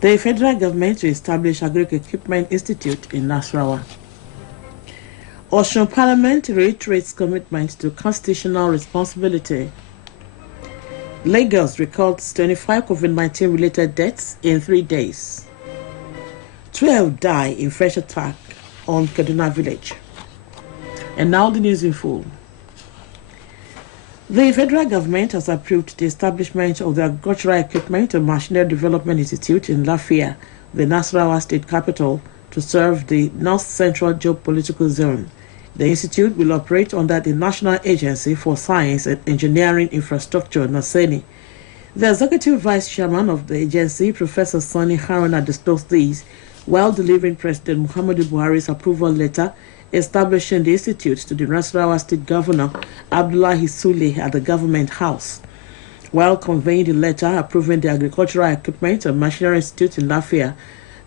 The federal government will establish Agri-Equipment Institute in Nasarawa. Osun Parliament reiterates commitment to constitutional responsibility. Lagos records 25 COVID-19 related deaths in 3 days. 12 die in fresh attack on Kaduna village. And now the news in full. The federal government has approved the establishment of the Agricultural Equipment and Machinery Development Institute in Lafia, the Nasarawa state capital, to serve the North Central Geopolitical Zone. The institute will operate under the National Agency for Science and Engineering Infrastructure, NASENI. The executive vice chairman of the agency, Professor Sani Haruna, disclosed these while delivering President Muhammadu Buhari's approval letter establishing the institute to the Nasarawa State Governor Abdullahi Sule at the Government House. While conveying the letter approving the Agricultural Equipment and Machinery Institute in Lafia,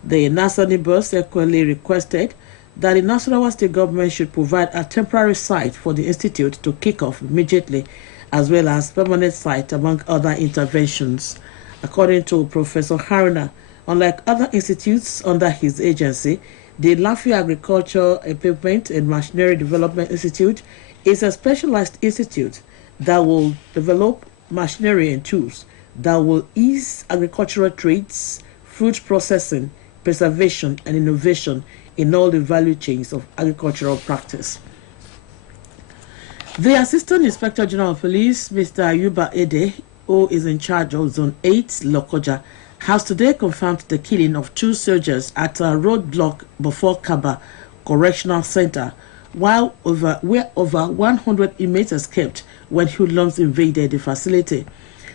the NASENI boss equally requested that the Nasarawa State Government should provide a temporary site for the institute to kick off immediately, as well as permanent site among other interventions. According to Professor Haruna, unlike other institutes under his agency, the Lafia Agricultural Equipment and Machinery Development Institute is a specialized institute that will develop machinery and tools that will ease agricultural trades, food processing, preservation, and innovation in all the value chains of agricultural practice. The Assistant Inspector General of Police, Mr. Ayuba Ede, who is in charge of Zone 8, Lokoja, has today confirmed the killing of 2 soldiers at a roadblock before Kaba Correctional Center, where over 100 inmates escaped when hoodlums invaded the facility.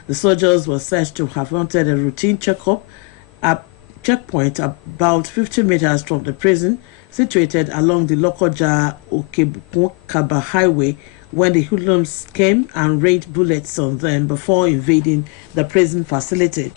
The soldiers were said to have wanted a routine checkpoint about 50 meters from the prison, situated along the Lokoja Okebukun Kaba Highway, when the hoodlums came and rained bullets on them before invading the prison facility.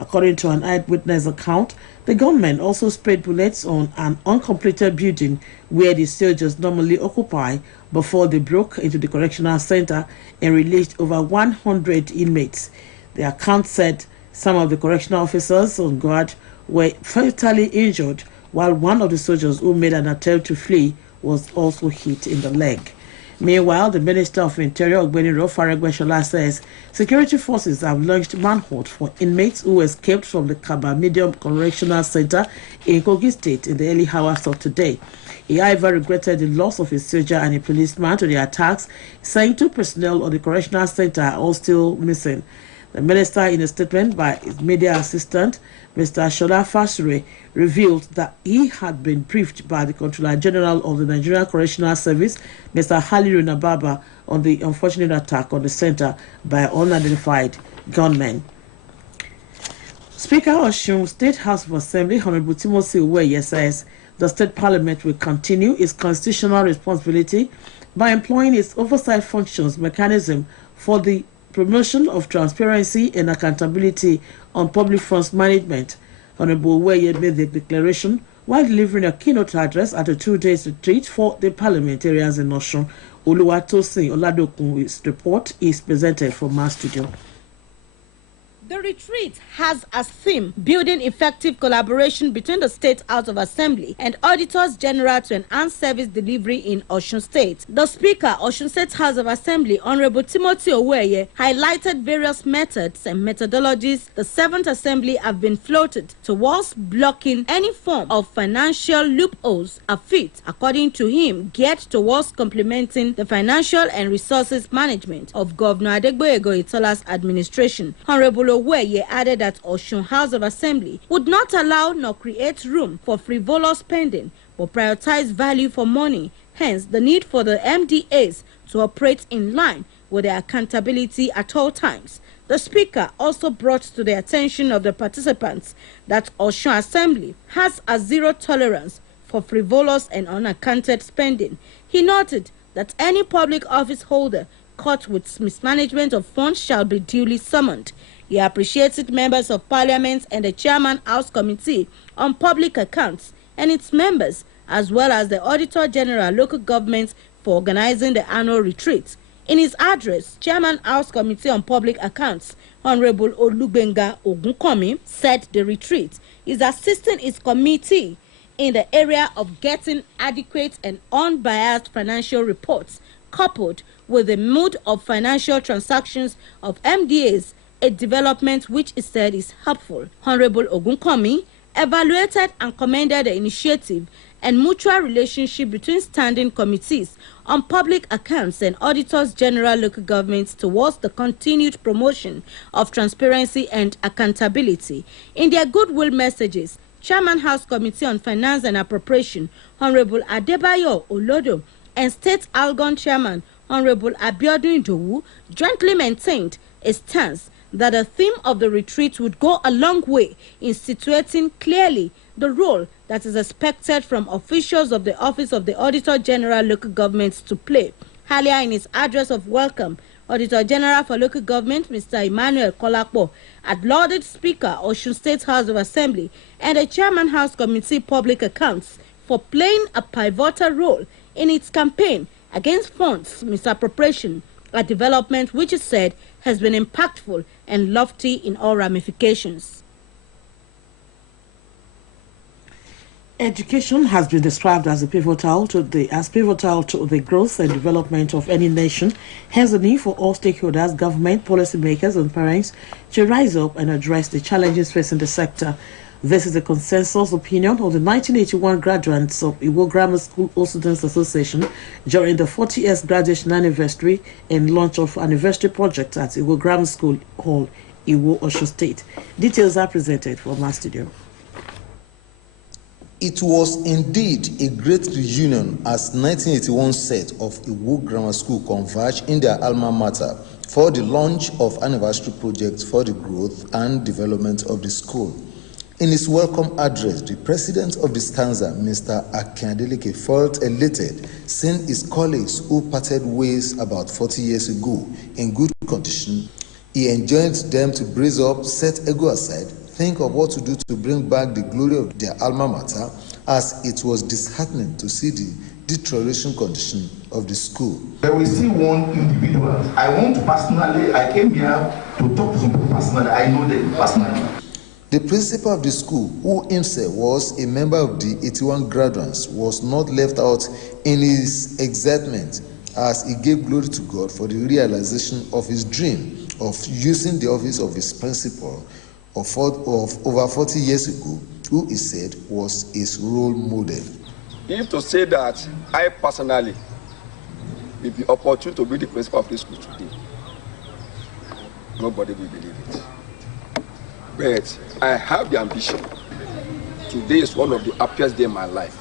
According to an eyewitness account, the gunmen also sprayed bullets on an uncompleted building where the soldiers normally occupy before they broke into the correctional center and released over 100 inmates. The account said some of the correctional officers on guard were fatally injured, while one of the soldiers who made an attempt to flee was also hit in the leg. Meanwhile, the Minister of Interior, Ogbeni Faregbesola, says security forces have launched manhunt for inmates who escaped from the Kaba Medium Correctional Center in Kogi State in the early hours of today. He, however, regretted the loss of a soldier and a policeman to the attacks, saying 2 personnel of the correctional center are all still missing. The minister, in a statement by his media assistant, Mr. Shola Fasure, revealed that he had been briefed by the Controller General of the Nigerian Correctional Service, Mr. Haliru Nababa, on the unfortunate attack on the center by unidentified gunmen. Speaker of Osun State House of Assembly, Honorable Timothy Uweye, says the State Parliament will continue its constitutional responsibility by employing its oversight functions mechanism for the promotion of transparency and accountability on public funds management. Honorable Uweye made the declaration while delivering a keynote address at a 2-day retreat for the parliamentarians in Osun. Oluwatosin Oladokun's report is presented from our studio. The retreat has as theme building effective collaboration between the State House of Assembly and Auditors General to enhance service delivery in Osun State. The Speaker, Osun State House of Assembly, Honorable Timothy Uweye, highlighted various methods and methodologies the 7th Assembly have been floated towards blocking any form of financial loopholes, a feat, according to him, geared towards complementing the financial and resources management of Governor Adegboyega Itola's administration. Honorable Uweye added that Osun House of Assembly would not allow nor create room for frivolous spending, but prioritize value for money, hence the need for the MDAs to operate in line with their accountability at all times. The Speaker also brought to the attention of the participants that Osun Assembly has a zero tolerance for frivolous and unaccounted spending. He noted that any public office holder caught with mismanagement of funds shall be duly summoned. He appreciated members of Parliament and the Chairman House Committee on Public Accounts and its members, as well as the Auditor General Local Governments, for organizing the annual retreat. In his address, Chairman House Committee on Public Accounts, Honorable Olubenga Ogunkomi, said the retreat is assisting its committee in the area of getting adequate and unbiased financial reports, coupled with the mood of financial transactions of MDAs, a development which is said is helpful. Honorable Ogunkomi evaluated and commended the initiative and mutual relationship between standing committees on public accounts and auditors general local governments towards the continued promotion of transparency and accountability. In their goodwill messages, Chairman House Committee on Finance and Appropriation, Honorable Adebayo Olodo, and State Algon Chairman, Honorable Abiodun Idowu, jointly maintained a stance that the theme of the retreat would go a long way in situating clearly the role that is expected from officials of the Office of the Auditor General Local Governments to play. Earlier in his address of welcome, Auditor General for Local Government, Mr. Emmanuel Kolakpo, had lauded Speaker Osun State House of Assembly and the Chairman House Committee Public Accounts for playing a pivotal role in its campaign against funds misappropriation, a development which is said has been impactful and lofty in all ramifications. Education has been described as pivotal to the growth and development of any nation. Hence, the need for all stakeholders, government, policymakers, and parents to rise up and address the challenges facing the sector. This is the consensus opinion of the 1981 graduates of Iwo Grammar School All Students Association during the 40th graduation anniversary and launch of anniversary project at Iwo Grammar School Hall, Iwo, Osun State. Details are presented from our studio. It was indeed a great reunion as 1981 set of Iwo Grammar School converged in their alma mater for the launch of anniversary projects for the growth and development of the school. In his welcome address, the president of the stanza, Mr. Akindeleke, felt elated seeing his colleagues who parted ways about 40 years ago in good condition. He enjoined them to brace up, set ego aside, think of what to do to bring back the glory of their alma mater, as it was disheartening to see the deterioration condition of the school. But we see one individual. I came here to talk to some people personally. I know them personally. The principal of the school, who himself was a member of the 81 graduates, was not left out in his excitement as he gave glory to God for the realization of his dream of using the office of his principal of over 40 years ago, who he said was his role model. If to say that I personally will be opportune to be the principal of this school today, nobody will believe it. But I have the ambition. Today is one of the happiest days in my life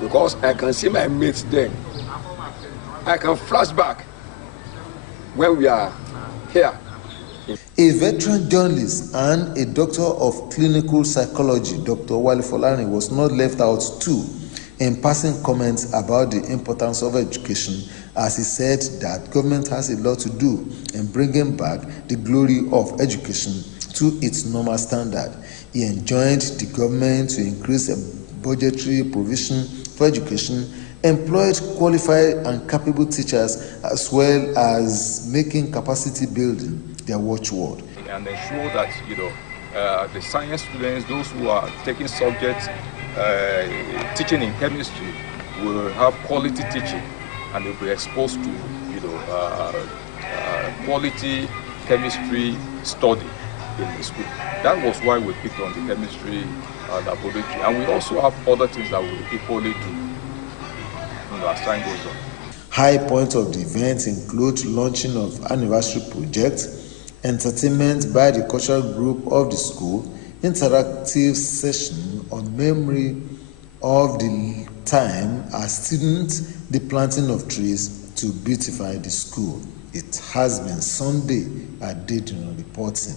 because I can see my mates then. I can flash back when we are here. A veteran journalist and a doctor of clinical psychology, Dr. Wale Folani, was not left out too in passing comments about the importance of education, as he said that government has a lot to do in bringing back the glory of education to its normal standard. He enjoined the government to increase the budgetary provision for education, employed qualified and capable teachers, as well as making capacity building their watchword. And ensure that the science students, those who are taking subjects, teaching in chemistry, will have quality teaching and they'll be exposed to quality chemistry study in the school. That was why we picked on the chemistry laboratory, and we also have other things that we equally do as time goes on. High points of the event include launching of anniversary projects, entertainment by the cultural group of the school, interactive session on memory of the time as students the planting of trees to beautify the school. It has been Sunday at Dayton reporting.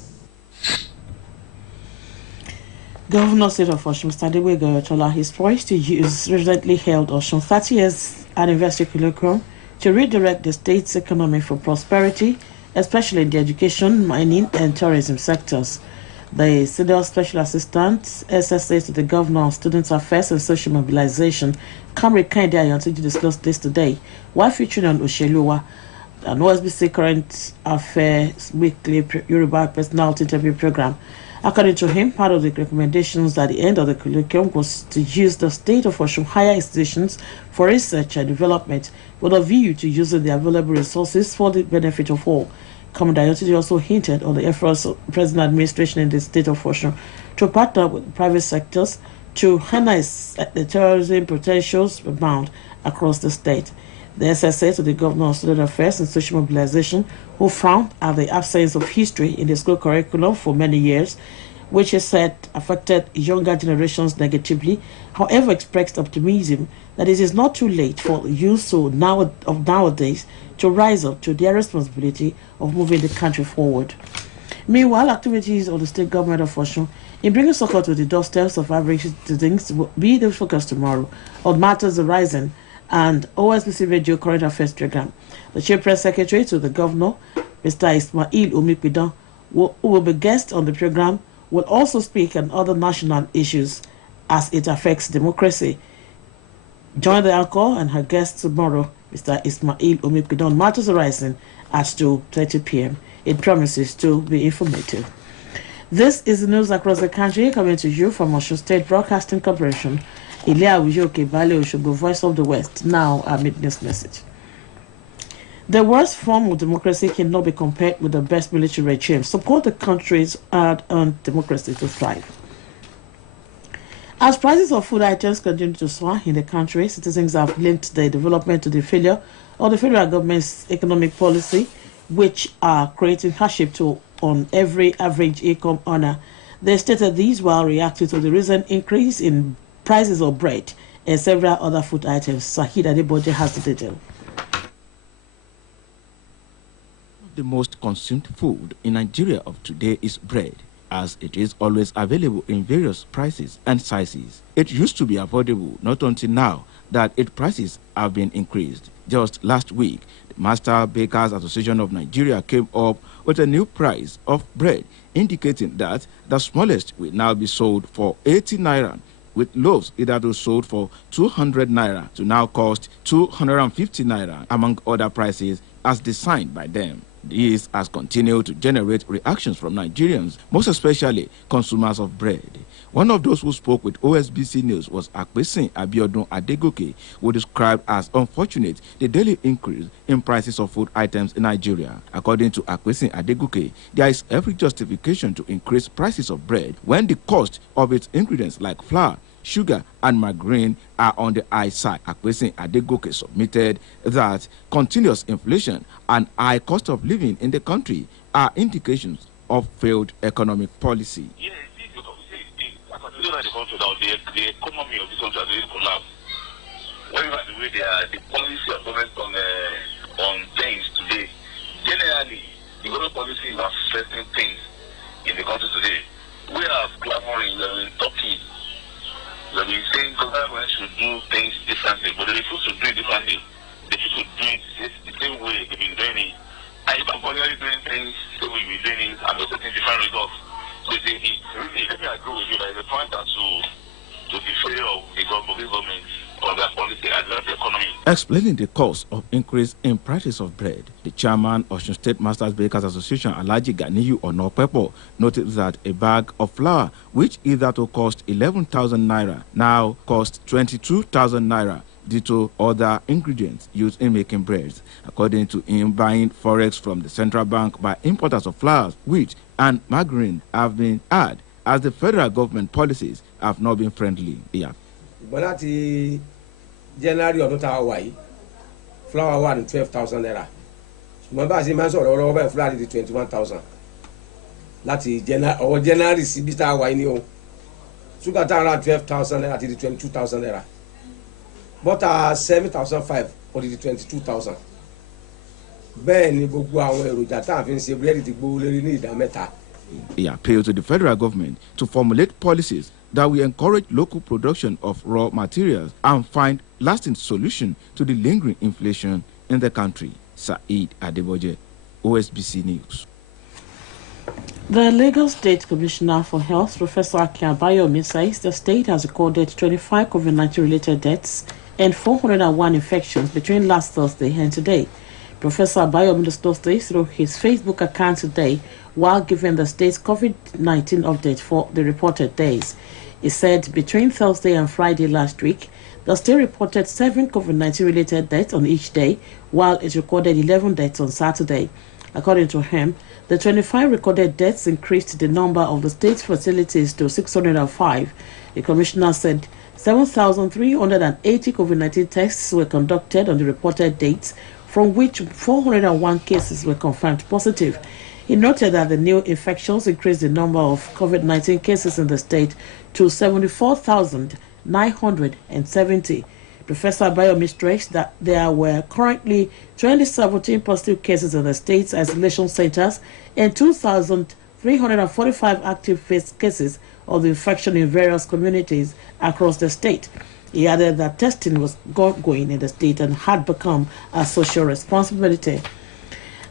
Governor State of Osun, Mr. Adewege Oyotola, is poised to use recently held Osun 30th anniversary colloquium to redirect the state's economy for prosperity, especially in the education, mining, and tourism sectors. The Senior Special Assistant, SSA to the Governor of Student Affairs and Social Mobilization, Kamri Kende Ayontuji, discussed this today, while featuring on Osheluwa, an OSBC current affairs weekly Yoruba personality interview program. According to him, part of the recommendations at the end of the colloquium was to use the state of Osun higher institutions for research and development with a view to using the available resources for the benefit of all. Commander Ayotide also hinted on the efforts of the present administration in the state of Osun to partner with private sectors to harness the terrorism potentials abound across the state. The SSA to the Governor of Student Affairs and Social Mobilization, who frowned at the absence of history in the school curriculum for many years, which he said affected younger generations negatively, however expressed optimism that it is not too late for youth of nowadays to rise up to their responsibility of moving the country forward. Meanwhile, activities of the state government of Osun in bringing soccer to the doorsteps of average citizens will be the focus tomorrow on matters arising and OSBC Radio Current Affairs Program. The Chief Press Secretary to the Governor, Mr. Ismail Omipidan, who will be guest on the program, will also speak on other national issues as it affects democracy. Join the anchor and her guest tomorrow, Mr. Ismail Omipidan, matters arising at 2:30 p.m. It promises to be informative. This is the news across the country coming to you from Osun State Broadcasting Corporation. Ilea Ujoke Valley Oshogo, Voice of the West. Now, our mid-news message. The worst form of democracy cannot be compared with the best military regime. Support the country's hard-earned democracy to thrive. As prices of food items continue to soar in the country, citizens have linked the development to the failure of the federal government's economic policy, which are creating hardship on every average income earner. They stated these while reacting to the recent increase in prices of bread and several other food items. Sahid Adeboje has the detail. The most consumed food in Nigeria of today is bread, as it is always available in various prices and sizes. It used to be affordable, not until now that its prices have been increased. Just last week, the Master Bakers Association of Nigeria came up with a new price of bread, indicating that the smallest will now be sold for 80 naira, with loaves hitherto sold for 200 naira to now cost 250 naira, among other prices as designed by them. This has continued to generate reactions from Nigerians, most especially consumers of bread. One of those who spoke with OSBC News was Akpesin Abiodun Adegoke, who described as unfortunate the daily increase in prices of food items in Nigeria. According to Akpesin Adegoke, there is every justification to increase prices of bread when the cost of its ingredients like flour, sugar and margarine are on the high side. Akpesin Adegoke submitted that continuous inflation and high cost of living in the country are indications of failed economic policy. Yes, the country now, the economy of this country has collapsed. Whatever the way the policy of government on things today, generally, the government policy is affecting things in the country today. We are clamoring, we are talking, we have been saying government should do things differently, but they refuse to do it differently. They should do it the same way they've been doing it. And if I'm continually doing things the way we've been doing it, and we're getting different results. So really, let me agree with you that the point that to the failure of the government or their policy as well as the economy. Explaining the cause of increase in prices of bread, the chairman of Osun State Masters Bakers Association, Alhaji Ganiyu Onopepo, noted that a bag of flour, which hitherto cost 11,000 naira, now costs 22,000 naira due to other ingredients used in making breads. According to him, buying forex from the central bank by importers of flour, wheat and margarine have been hard as the federal government policies have not been friendly. Yeah. But at January ọdún tá a wà yìí, flour wà ní 12,000 naira. Ṣùgbọ́n bá a ṣe máa ń sọ̀rọ̀ ọlọ́wọ́ báyìí flour di 21,000. Láti January sí bí tá a wà yìí ni o. Sugar tá a ra 12,000 naira ti di 22,000 naira. Butter 7,500 ó di 22,000. Bẹ́ẹ̀ ni gbogbo àwọn èròjà tá a fi ń ṣe búrẹ́dì ti gbówó lórí ní ìdá mẹ́ta. He appealed to the federal government to formulate policies that will encourage local production of raw materials and find lasting solution to the lingering inflation in the country. Saeed Adeboje, OSBC News. The Lagos State Commissioner for Health, Professor Akin Abayomi, says the state has recorded 25 COVID-19 related deaths and 401 infections between last Thursday and today. Professor Bayo states through his Facebook account today while giving the state's COVID-19 update for the reported days. He said between Thursday and Friday last week, the state reported 7 COVID-19 related deaths on each day, while it recorded 11 deaths on Saturday. According to him, the 25 recorded deaths increased the number of the state's facilities to 605. The commissioner said 7,380 COVID-19 tests were conducted on the reported dates, from which 401 cases were confirmed positive. He noted that the new infections increased the number of COVID-19 cases in the state to 74,970. Professor Bayomi stressed that there were currently 2017 positive cases in the state's isolation centers and 2,345 active cases of the infection in various communities across the state. He added that testing was ongoing in the state and had become a social responsibility.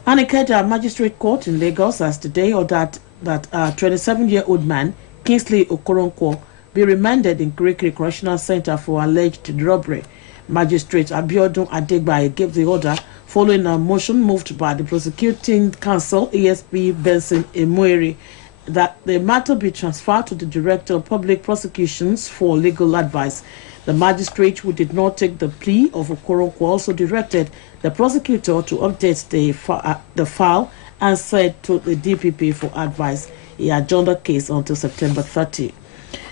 An Ikeja Magistrate Court in Lagos has today ordered that a 27-year-old man, Kingsley Okoronkwo, be remanded in Kirikiri Correctional Center for alleged robbery. Magistrate Abiodun Adegbaye gave the order following a motion moved by the prosecuting counsel, ASP Benson Emueri, that the matter be transferred to the Director of Public Prosecutions for legal advice. The magistrate, who did not take the plea of Okoronkwo, also directed the prosecutor to update the file and said to the DPP for advice. He adjourned the case until September 30.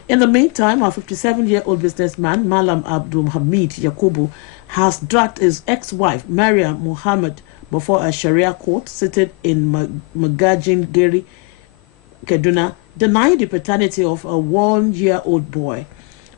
In the meantime, a 57-year-old businessman, Malam Abdul Hamid Yakubu, has dragged his ex-wife, Mariam Muhammad, before a Sharia court seated in Magajin Geri, Kaduna, denying the paternity of a 1-year-old boy.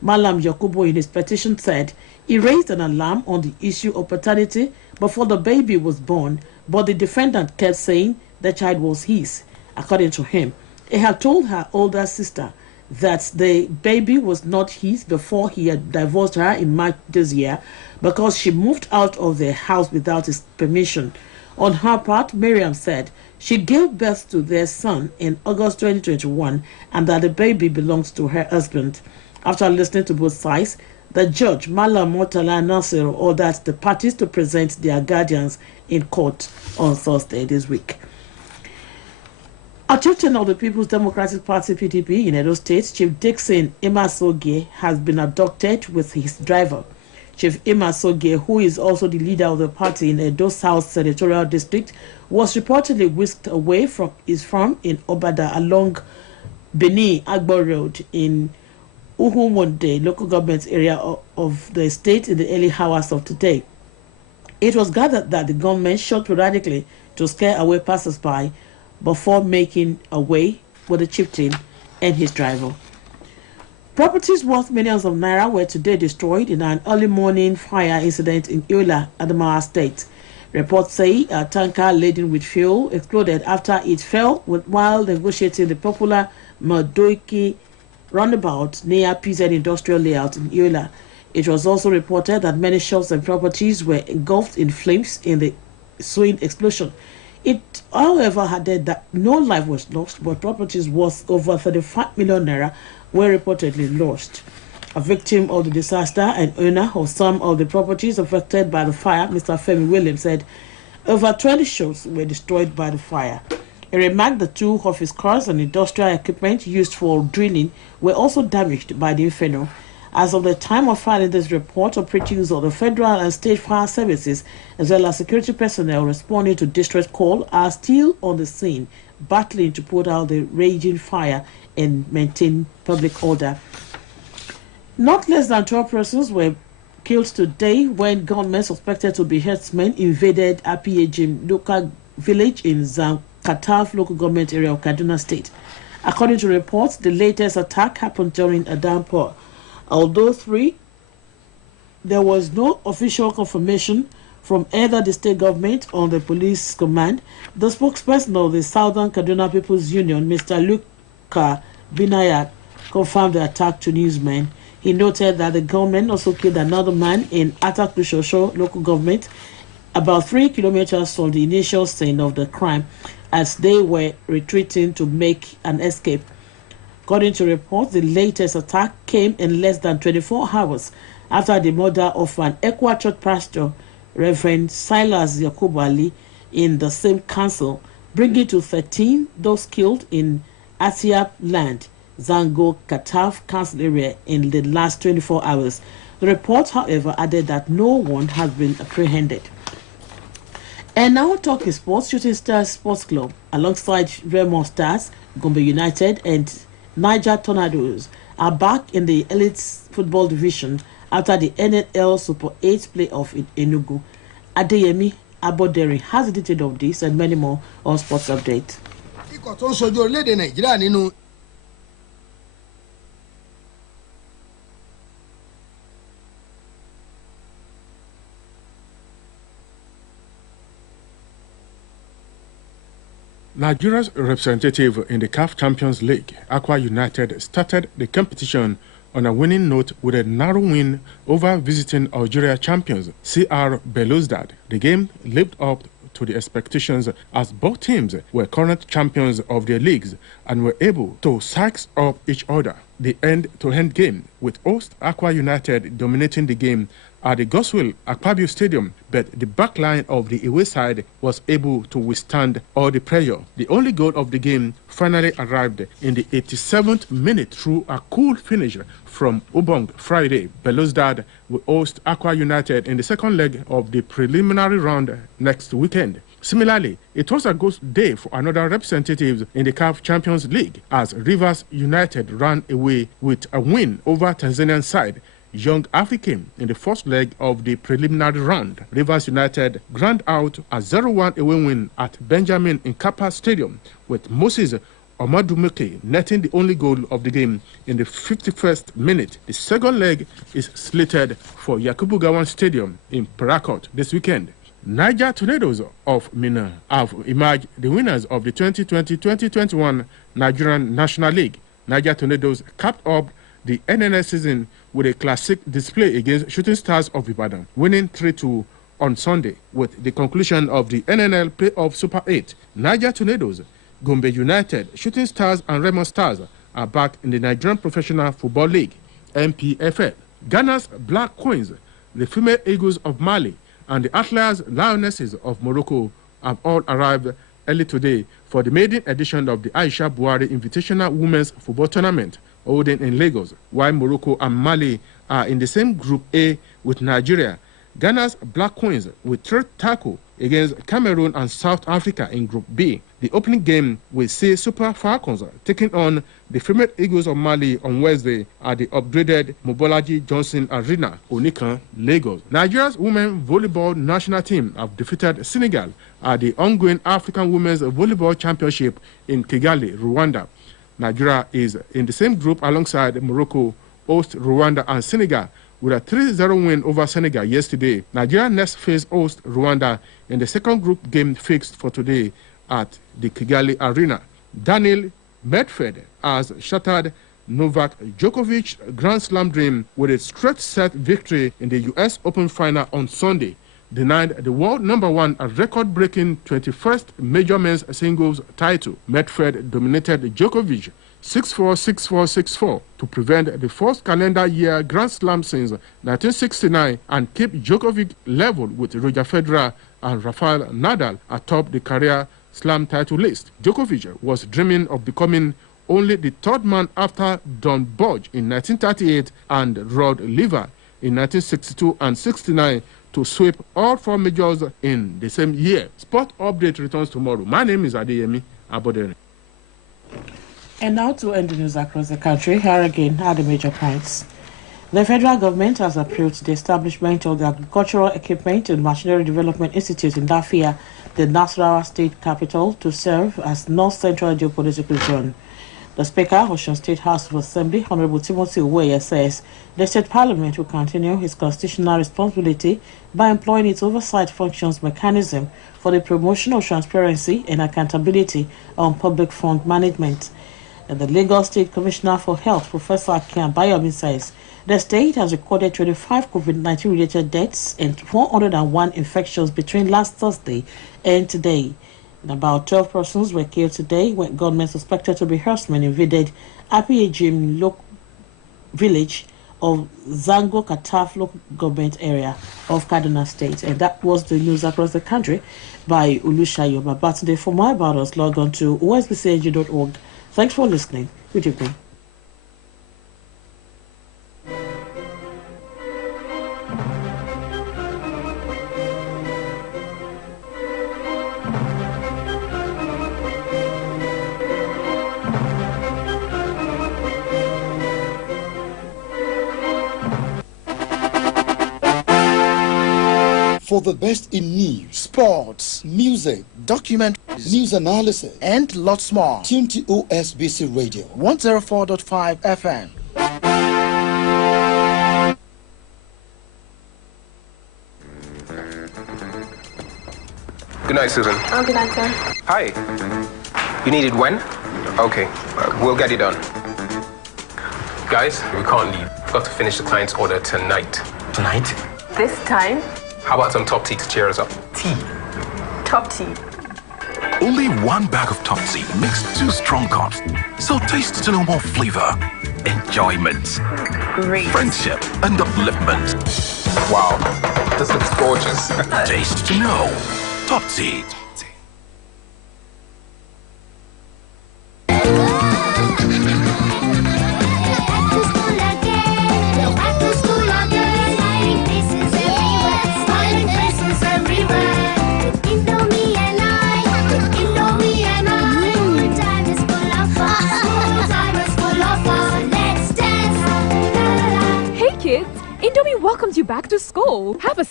Malam Yakubu, in his petition, said he raised an alarm on the issue of paternity before the baby was born, but the defendant kept saying the child was his. According to him, he had told her older sister that the baby was not his before he had divorced her in March this year because she moved out of their house without his permission. On her part, Miriam said she gave birth to their son in August 2021 and that the baby belongs to her husband. After listening to both sides, the judge, Malam Murtala Nasir, ordered the parties to present their guardians in court on Thursday this week. A chieftain of the People's Democratic Party (PDP) in Edo State, Chief Dixon Imasogie, has been abducted with his driver. Chief Imasogie, who is also the leader of the party in Edo South Senatorial District, was reportedly whisked away from his farm in Obada along Benin Agbo Road in Uhumonde local government area of the state in the early hours of today. It was gathered that the gunmen shot periodically to scare away passers-by before making away with the chieftain and his driver. Properties worth millions of naira were today destroyed in an early morning fire incident in Yola, Adamawa State. Reports say a tanker laden with fuel exploded after it fell while negotiating the popular Madoiki roundabout near PZ Industrial Layout in Yola. It was also reported that many shops and properties were engulfed in flames in the ensuing explosion. It, however, added that no life was lost, but properties worth over 35 million naira were reportedly lost. A victim of the disaster and owner of some of the properties affected by the fire, Mr. Femi Williams, said over 20 shops were destroyed by the fire. He remarked the 2 of his cars and industrial equipment used for drilling were also damaged by the inferno. As of the time of filing this report, operatives of the federal and state fire services, as well as security personnel responding to distress call, are still on the scene, battling to put out the raging fire and maintain public order. Not less than 12 persons were killed today when gunmen suspected to be herdsmen invaded Apiejim local village in Zankataf local government area of Kaduna State. According to reports, the latest attack happened during a downpour. Although there was no official confirmation from either the state government or the police command, the spokesperson of the Southern Kaduna People's Union, Mr. Luka Binayak, confirmed the attack to newsmen. He noted that the gunmen also killed another man in Atakushosho local government, about 3 kilometers from the initial scene of the crime, as they were retreating to make an escape. According to reports, the latest attack came in less than 24 hours after the murder of an Equa church pastor, Reverend Silas Yakubu Ali in the same council, bringing to 13 those killed in Atiap Land, Zango, Kataf council area in the last 24 hours. The report, however, added that no one has been apprehended. And now talking sports, Shooting Stars Sports Club, alongside Vermont Stars, Gombe United and Niger Tornadoes, are back in the elite football division after the NNL Super 8 playoff in Enugu. Adeyemi Abodere has the detail of this and many more on Sports Update. Nigeria's representative in the CAF Champions League, Aqua United, started the competition on a winning note with a narrow win over visiting Algeria champions CR Belouizdad. The game lived up to the expectations as both teams were current champions of their leagues and were able to size up each other. The end-to-end game, with host Aqua United dominating the game at the Goswell Akpabio Stadium, but the backline of the away side was able to withstand all the pressure. The only goal of the game finally arrived in the 87th minute through a cool finish from Ubong Friday. Belouizdad will host Aqua United in the second leg of the preliminary round next weekend. Similarly, it was a good day for another representative in the CAF Champions League as Rivers United ran away with a win over Tanzanian side Young African in the first leg of the preliminary round. Rivers United ground out a 0-1 away win at Benjamin Nkapa Stadium, with Moses Omadumuke netting the only goal of the game in the 51st minute. The second leg is slated for Yakubu Gowon Stadium in Parakot this weekend. Niger Tornadoes of Minna have emerged the winners of the 2020-2021 Nigerian National League. Niger Tornadoes capped up the NNL season with a classic display against Shooting Stars of Ibadan, winning 3-2 on Sunday. With the conclusion of the NNL Playoff Super 8, Niger Tornadoes, Gombe United, Shooting Stars and Remo Stars are back in the Nigerian Professional Football League, NPFL. Ghana's Black Queens, the Female Eagles of Mali, and the Atlas Lionesses of Morocco have all arrived early today for the maiden edition of the Aisha Buhari Invitational Women's Football Tournament holding in Lagos. While Morocco and Mali are in the same Group A with Nigeria, Ghana's Black Queens will third tackle against Cameroon and South Africa in Group B. The opening game will see Super Falcons taking on the Female Eagles of Mali on Wednesday at the upgraded Mobolaji Johnson Arena, Onikan, Lagos. Nigeria's women volleyball national team have defeated Senegal at the ongoing African Women's Volleyball Championship in Kigali, Rwanda. Nigeria is in the same group alongside Morocco, host Rwanda and Senegal with a 3-0 win over Senegal yesterday. Nigeria next face host Rwanda in the second group game fixed for today at the Kigali Arena. Daniel Medvedev has shattered Novak Djokovic's Grand Slam dream with a straight set victory in the US Open final on Sunday, denied the world number one a record-breaking 21st major men's singles title. Medvedev dominated Djokovic 6-4, 6-4, 6-4 to prevent the first calendar year Grand Slam since 1969 and keep Djokovic level with Roger Federer and Rafael Nadal atop the career Slam title list. Djokovic was dreaming of becoming only the third man after Don Budge in 1938 and Rod Laver in 1962 and 69 to sweep all four majors in the same year. Sport Update returns tomorrow. My name is Adeyemi Abodere. And now to end the news across the country. Here again are the major points. The federal government has approved the establishment of the Agricultural Equipment and Machinery Development Institute in Lafia, the Nasarawa state capital, to serve as North Central Geopolitical Zone. The Speaker of Osun State House of Assembly, Honorable Timothy Uweye, says the State Parliament will continue its constitutional responsibility by employing its oversight functions mechanism for the promotion of transparency and accountability on public fund management. And the Lagos State Commissioner for Health, Professor Akin Bayomi, says the state has recorded 25 COVID-19 related deaths and 401 infections between last Thursday and today. And about 12 persons were killed today when gunmen suspected to be herdsmen invaded Apiejim village of Zango Kataf local government area of Kaduna State. And that was the news across the country by Ulushayo Babatunde. For more about us, log on to osbcng.org. Thanks for listening. Good evening. For the best in news, sports, music, documentaries, news analysis, and lots more, tune to OSBC Radio 104.5 FM. Good night, Susan. Oh, good night, sir. Hi. You need it when? Okay, we'll get it done. Guys, we can't leave. We've got to finish the client's order tonight. Tonight? This time? How about some top tea to cheer us up? Tea. Top tea. Only one bag of top tea makes 2 strong cups. So taste to know more flavor, enjoyment, great friendship, and upliftment. Wow, this looks gorgeous. Taste to know. Top tea. Indomie welcomes you back to school. Have a